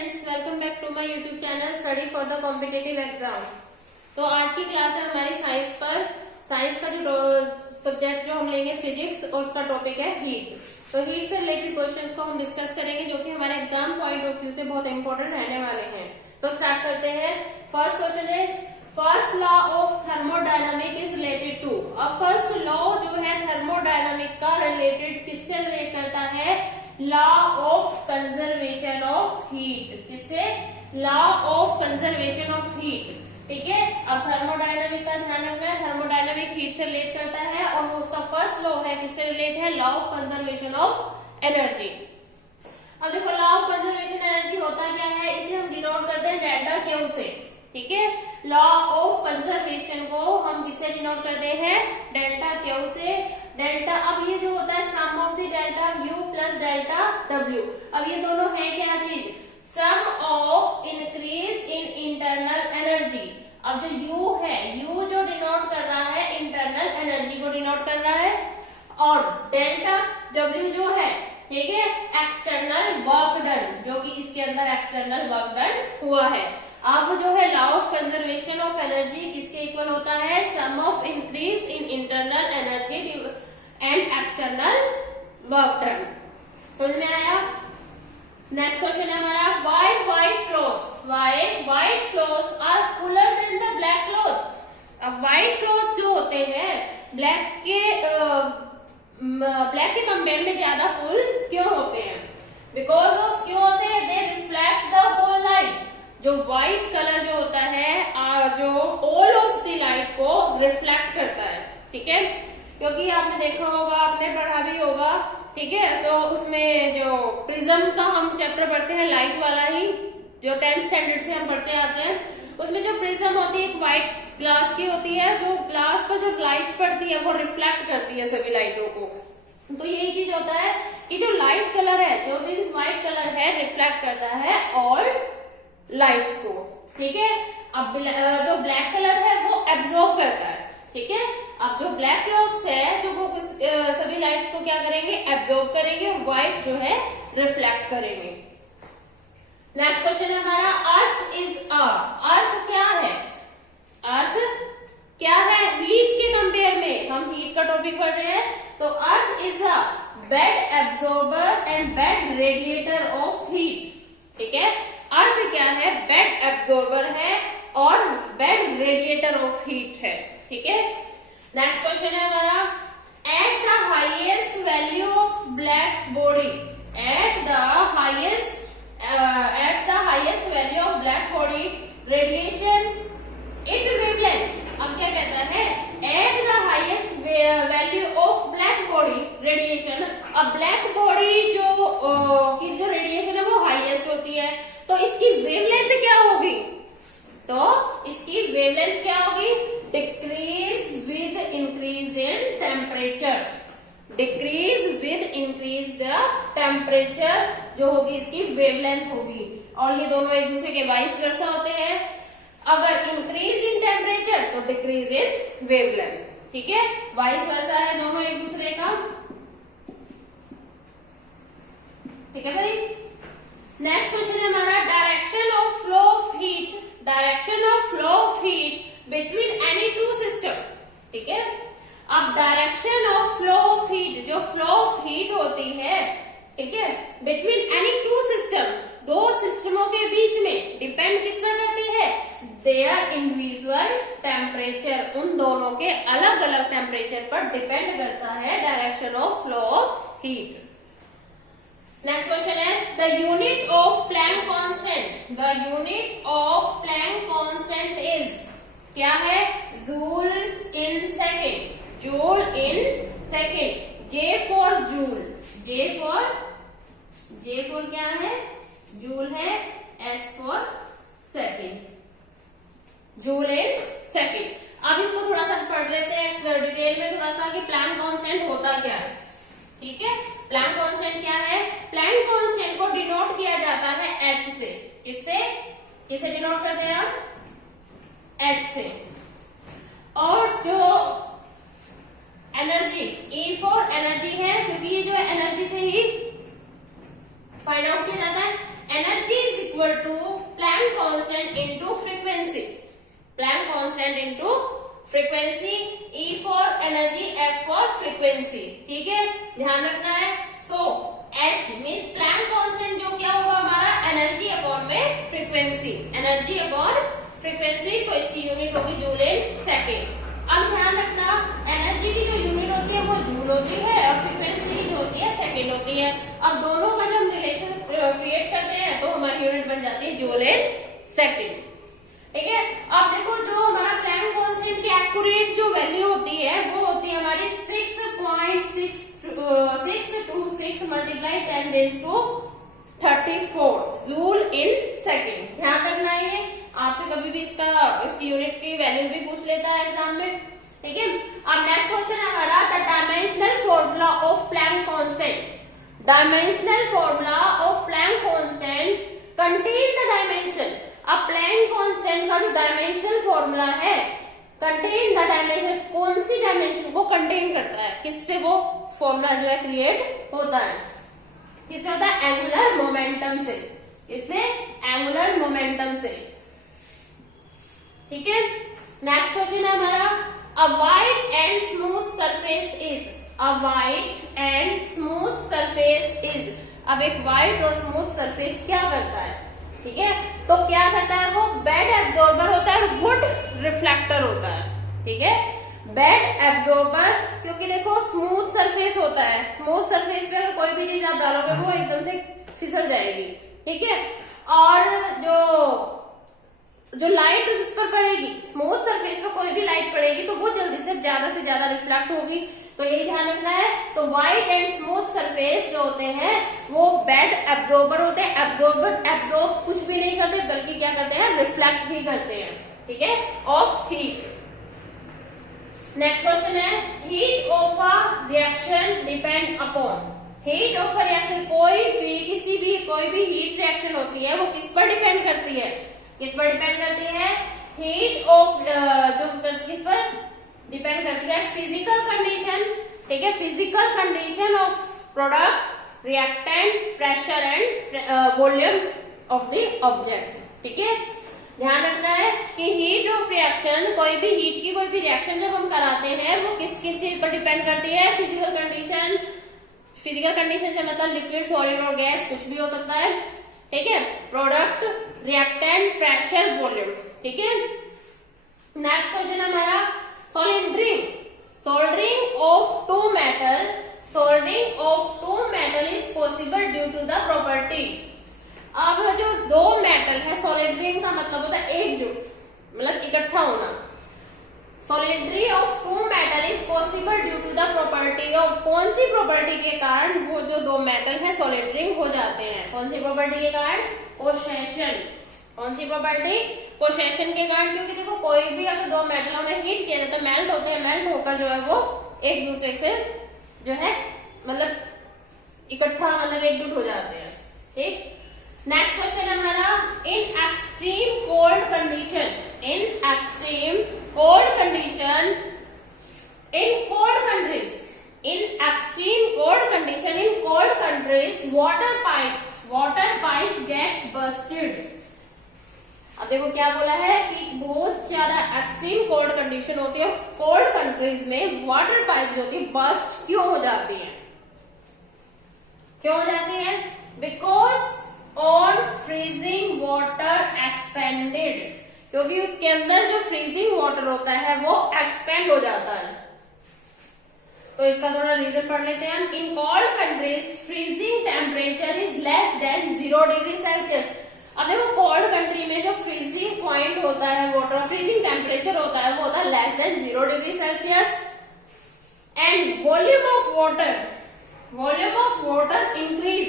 Friends, welcome back to my YouTube channel study for the competitive exam. तो आज की class है हमारी साइंस पर। साइंस का जो सब्जेक्ट जो हम लेंगे फिजिक्स, और उसका टॉपिक है हीट। तो हीट से रिलेटेड क्वेश्चंस को हम डिस्कस करेंगे जो कि हमारे एग्जाम पॉइंट ऑफ व्यू से बहुत इंपॉर्टेंट रहने वाले हैं। तो स्टार्ट करते हैं। First question is first law of thermodynamic is related to. अब फर्स्ट लॉ जो है थर्मोडायनामिक का रिलेटेड किससे रिलेट करता है? Law of conservation of heat. किससे? Law of conservation of heat. ठीक है, अब थर्मोडायनामिक का ध्यान रखना है। थर्मोडायनामिक हीट से रिलेट करता है और उसका फर्स्ट लॉ है किससे रिलेट है? Law of conservation of energy. अब देखो, लॉ ऑफ कंजर्वेशन एनर्जी होता क्या है? इसे हम डिनोट करते हैं डेल्टा क्यू से। ठीक है, लॉ ऑफ कंजर्वेशन को हम किससे डिनोट करते हैं? डेल्टा क्यू से। डेल्टा, अब ये जो होता है sum of the delta U plus delta W. अब ये दोनों है क्या चीज? Sum of increase in internal energy. अब जो U है, U जो डिनोट कर रहा है इंटरनल एनर्जी को डिनोट कर रहा है, और डेल्टा W जो है, ठीक है, एक्सटर्नल वर्क डन, जो कि इसके अंदर एक्सटर्नल वर्क डन हुआ है। अब जो है law of conservation of energy किसके इक्वल होता है? Sum of increase in internal energy and external work done. समझ में आया? नेक्स्ट क्वेश्चन है हमारा why white clothes. Why white clothes are cooler than the black cloth. अब व्हाइट क्लोथ्स जो होते हैं ब्लैक के कंपेयर में ज्यादा कूल क्यों होते हैं? बिकॉज ऑफ क्यों होते हैं? They reflect the whole light. जो व्हाइट कलर जो होता है जो ऑल ऑफ द लाइट को रिफ्लेक्ट करता है। ठीक है, क्योंकि आपने देखा होगा, आपने पढ़ा भी होगा, ठीक है, तो उसमें जो प्रिज्म का हम चैप्टर पढ़ते हैं, लाइट वाला ही, जो 10th स्टैंडर्ड से हम पढ़ते आते हैं, उसमें जो प्रिज्म होती है एक व्हाइट ग्लास की होती है, जो ग्लास पर जो लाइट पड़ती है वो रिफ्लेक्ट करती है सभी लाइटों को। तो यही चीज होता है कि जो लाइट कलर है, जो मीन्स व्हाइट कलर है, रिफ्लेक्ट करता है ऑल लाइट्स को। ठीक है, अब जो ब्लैक कलर है वो एब्जॉर्ब करता है। ठीक है, अब जो ब्लैक क्लॉथ्स है जो वो सभी लाइट्स को क्या करेंगे? एब्जॉर्ब करेंगे, और व्हाइट जो है रिफ्लेक्ट करेंगे। नेक्स्ट क्वेश्चन है हमारा अर्थ इज अर्थ क्या है? अर्थ क्या है हीट के कंपेयर में? हम हीट का टॉपिक पढ़ रहे हैं, तो earth is a bed absorber and bed radiator of heat. ठीक है, अर्थ क्या है? बेड एब्जॉर्बर है और बेड रेडिएटर ऑफ हीट है। ठीक है, नेक्स्ट क्वेश्चन है हमारा at the highest value of black body. At the highest value of black body radiation it wavelength. अब क्या कहता है? At the highest value of black body radiation. अब ब्लैक बॉडी की जो रेडिएशन है वो हाईएस्ट होती है, तो इसकी वेवलेंथ क्या होगी? तो इसकी वेवलेंथ क्या होगी? Decrease with increase in temperature. Decrease with increase the temperature जो होगी इसकी वेवलेंथ होगी। और ये दोनों एक दूसरे के वाइस वर्सा होते हैं। अगर इंक्रीज इन टेम्परेचर तो डिक्रीज इन वेवलेंथ। ठीक है, वाइस वर्सा है दोनों एक दूसरे का। ठीक है भाई। नेक्स्ट क्वेश्चन है हमारा direction of flow of heat. Direction of flow of heat between any two system. ठीक है, अब direction of flow of heat, जो फ्लो ऑफ हीट होती है, ठीक है, बिटवीन एनी टू सिस्टम, दो सिस्टमों के बीच में डिपेंड किस पर करती है? Their individual temperature. उन दोनों के अलग अलग टेम्परेचर पर डिपेंड करता है direction of flow of heat. Next question है the unit of Planck constant. The unit of Planck constant is क्या है? Joule in second. Joule in second. J for joule. J for क्या है? Joule है। S for second. Joule in second. अब इसको थोड़ा सा पढ़ लेते हैं डिटेल में थोड़ा सा कि प्लैंक कांस्टेंट होता क्या है। ठीक है, प्लैंक कांस्टेंट क्या है? प्लैंक कांस्टेंट को डिनोट किया जाता है H से। किससे डिनोट करते हैं आप? H से। और जो एनर्जी, E फॉर एनर्जी है, क्योंकि ये जो एनर्जी से ही फाइंड आउट किया जाता है। Energy is equal to Planck constant into frequency, Planck constant into frequency, E for energy, F for frequency. ठीक है, ध्यान रखना है। So H means Planck constant जो क्या होगा हमारा एनर्जी अपॉन में फ्रीक्वेंसी, एनर्जी अपॉन फ्रीक्वेंसी, तो इसकी यूनिट होगी जूल इन सेकेंड। अब ध्यान रखना एनर्जी की जो यूनिट होती है वो जूल होती है और फ्रीक्वेंसी की जो होती है सेकेंड होती है। अब दोनों का जब हम रिलेशन क्रिएट करते हैं तो हमारी यूनिट बन जाती है जूल इन सेकेंड। ठीक है, अब देखो जो हमारा प्लैंक कांस्टेंट की एक्यूरेट जो वैल्यू होती है वो होती है हमारी 6.626 मल्टीप्लाई 10⁻34 जूल इन सेकेंड। ध्यान रखना है, ये आपसे कभी भी इसकी यूनिट की वैल्यू भी पूछ लेता है एग्जाम में। ठीक है, अब नेक्स्ट क्वेश्चन है हमारा the dimensional formula of Planck constant. Dimensional formula of Planck constant contain the dimension. अब प्लैंक कांस्टेंट का जो डायमेंशनल फॉर्मूला है कंटेन द डायमेंशन, कौन सी डायमेंशन को कंटेन करता है, किससे वो फॉर्मूला जो है क्रिएट होता है, किससे होता है, एंगुलर मोमेंटम से, इससे एंगुलर मोमेंटम से। ठीक है, नेक्स्ट क्वेश्चन है हमारा a wide and smooth surface is, a wide and smooth surface is. अब एक वाइड और स्मूथ सरफेस क्या करता है, ठीक है, तो क्या करता है वो बेड एब्जॉर्बर होता है और गुड रिफ्लेक्टर होता है। ठीक है, बेड एब्जॉर्बर, क्योंकि देखो स्मूथ सरफेस होता है, स्मूथ सरफेस पे अगर कोई भी चीज आप डालोगे वो एकदम से फिसल जाएगी। ठीक है, और जो लाइट जिस पर पड़ेगी, स्मूथ सरफेस पर कोई भी लाइट पड़ेगी तो वो जल्दी से ज्यादा रिफ्लेक्ट होगी, तो यही ध्यान रखना है। तो वाइड एंड स्मूथ सरफेस जो होते हैं वो बेड एब्जॉर्बर होते हैं। एब्जॉर्ब कुछ भी नहीं करते बल्कि क्या करते हैं, रिफ्लेक्ट भी करते हैं। ठीक है, ऑफ हीट। नेक्स्ट क्वेश्चन है heat of a reaction depend upon. Heat of a reaction, कोई भी हीट रिएक्शन होती है वो किस पर डिपेंड करती है, किस पर डिपेंड करती है, हीट ऑफ जो किस पर डिपेंड करती है, फिजिकल कंडीशन। ठीक है, physical condition of product, reactant, pressure and volume of the object. ठीक है, ध्यान रखना है कि हीट ऑफ रिएक्शन, कोई भी रिएक्शन जब हम कराते हैं वो किस चीज पर डिपेंड करती है, फिजिकल कंडीशन। फिजिकल कंडीशन से मतलब लिक्विड, सॉलिड और गैस कुछ भी हो सकता है। ठीक है, प्रोडक्ट, रिएक्टेंट, प्रेशर, वॉल्यूम। ठीक है, नेक्स्ट क्वेश्चन हमारा soldering. Soldering of two metal is possible due to the property. अब जो दो मेटल है, सोल्डरिंग का मतलब होता है एकजुट, मतलब इकट्ठा होना। Solidary of two metal is possible due to the property of, कौन सी प्रॉपर्टी के कारण वो जो दो मेटल है सोलिडरिंग हो जाते हैं, कौन सी प्रॉपर्टी के कारण, कोसेशन। कौन सी प्रॉपर्टी, कोसेशन के कारण। क्योंकि देखो कोई भी अगर दो मेटलों में हीट किया जाता है, मेल्ट होते हैं, मेल्ट होकर जो है वो एक दूसरे से जो है मतलब इकट्ठा, मतलब एकजुट हो जाते हैं। ठीक, नेक्स्ट क्वेश्चन है हमारा in extreme cold condition, in extreme cold condition, in cold countries, in extreme cold condition, in cold countries water pipe get busted. अब देखो क्या बोला है कि बहुत ज्यादा एक्सट्रीम कोल्ड कंडीशन होती है, कोल्ड कंट्रीज में वाटर पाइप जो होती है बस्ट क्यों हो जाती है, क्यों हो जाती है, because on freezing water expanded, क्योंकि उसके अंदर जो फ्रीजिंग वाटर होता है वो एक्सपेंड हो जाता है। तो इसका थोड़ा रीजन पढ़ लेते हैं हम। इन cold countries freezing temperature is less than 0 degree Celsius. अब देखो कोल्ड कंट्री में जो फ्रीजिंग पॉइंट होता है वाटर, फ्रीजिंग टेम्परेचर होता है वो होता है less than 0 degree Celsius. And volume of water increase.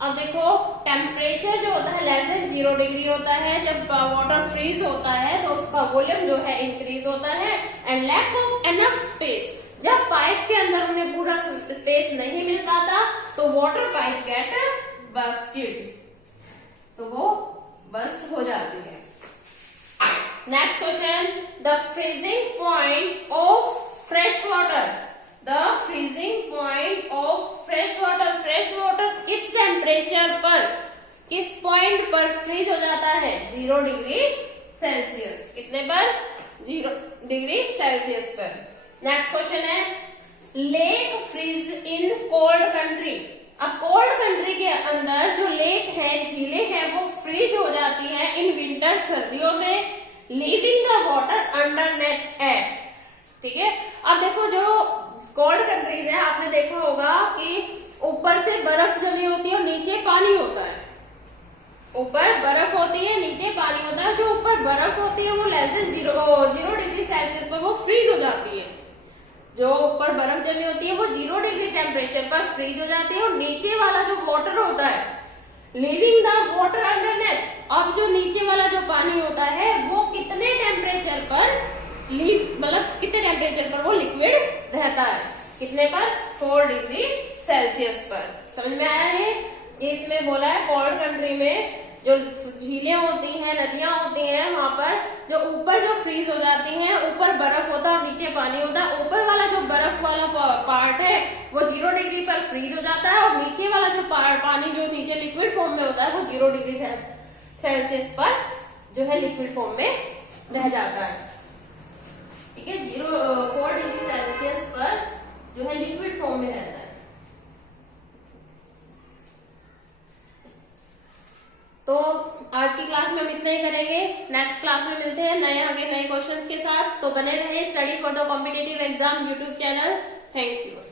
अब देखो टेम्परेचर जो होता है लेस देन 0 डिग्री होता है, जब वाटर फ्रीज होता है तो उसका वॉल्यूम जो है इंक्रीज होता है। And lack of enough space, जब पाइप के अंदर उन्हें पूरा स्पेस नहीं मिल पाता तो वाटर पाइप गेट बस्टेड, तो वो बस्ट हो जाती है। Next question, the freezing point of fresh water, the freezing point of fresh water, fresh water किस टेम्परेचर पर, किस पॉइंट पर पर फ्रीज हो जाता है 0 डिग्री सेल्सियस। कितने पर? 0 डिग्री सेल्सियस पर। नेक्स्ट क्वेश्चन है lake freeze in cold country. अब कोल्ड कंट्री के अंदर जो लेक है, झीलें हैं, वो फ्रीज हो जाती है इन विंटर, सर्दियों में, leaving the water underneath air. ठीक है, अब देखो जो कोल्ड कंट्रीज है, आपने देखा होगा कि ऊपर से बर्फ जमी होती है और नीचे पानी होता है। ऊपर बर्फ होती है, नीचे पानी होता है। जो ऊपर बर्फ होती है वो लेस देन 0 डिग्री सेल्सियस पर वो फ्रीज हो जाती है। जो ऊपर बर्फ जमी होती है वो 0 डिग्री टेम्परेचर पर फ्रीज हो जाती है, और नीचे वाला जो वाटर होता है, लिविंग द वाटर अंडरनेथ, अब जो नीचे वाला जो पानी होता है वो कितने टेम्परेचर पर मतलब कितने टेम्परेचर पर वो लिक्विड रहता है? कितने पर? 4 डिग्री सेल्सियस पर। समझ में आया ये इसमें बोला है कोल्ड कंट्री में जो झीलें होती हैं, नदियां होती हैं, वहां पर जो ऊपर जो फ्रीज हो जाती हैं, ऊपर बर्फ होता है और नीचे पानी होता है। ऊपर वाला जो बर्फ वाला पार्ट है वो 0 डिग्री पर फ्रीज हो जाता है, और नीचे वाला जो पानी जो नीचे लिक्विड फॉर्म में होता है वो 0 डिग्री सेल्सियस पर जो है लिक्विड फॉर्म में रह जाता है। ठीक है, 4 डिग्री सेल्सियस पर जो है लिक्विड फॉर्म में रहता है। तो आज की क्लास में हम इतना ही करेंगे। नेक्स्ट क्लास में मिलते हैं नए आगे नए क्वेश्चंस के साथ। तो बने रहे study for the competitive exam YouTube channel. Thank you.